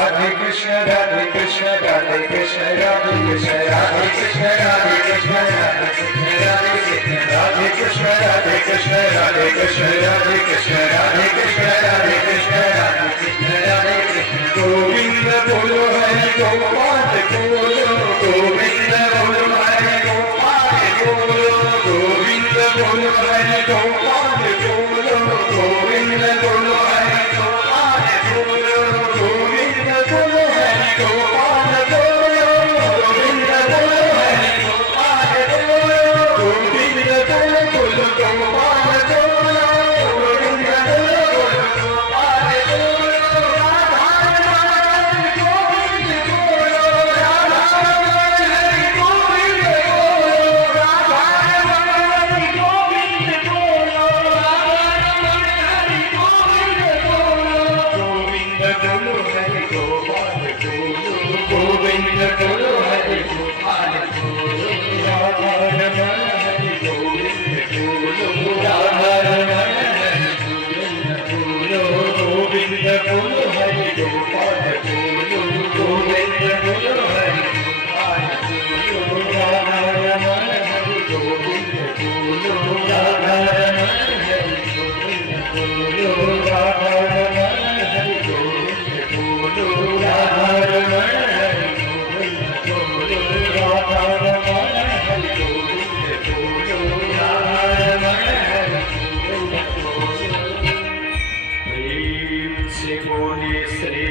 Radhe Krishna, Radhe Krishna, Radhe Krishna, Radhe Krishna, Radhe Krishna, Radhe Krishna, Radhe Krishna, Radhe Krishna, Radhe Krishna, Radhe Krishna, Radhe Krishna, Radhe Krishna, Radhe Krishna, Radhe Krishna, Radhe Krishna. Govinda bolo Hari Gopal bolo, Govinda bolo Hari Gopal bolo, Govinda bolo Hari Gopal bolo, Govinda bolo Hari Gopal bolo, Govinda bolo Hari Gopal bolo, Govinda bolo Hari Gopal bolo, Govinda bolo bolo Gopal bolo, Govinda bolo bolo Gopal bolo. Sri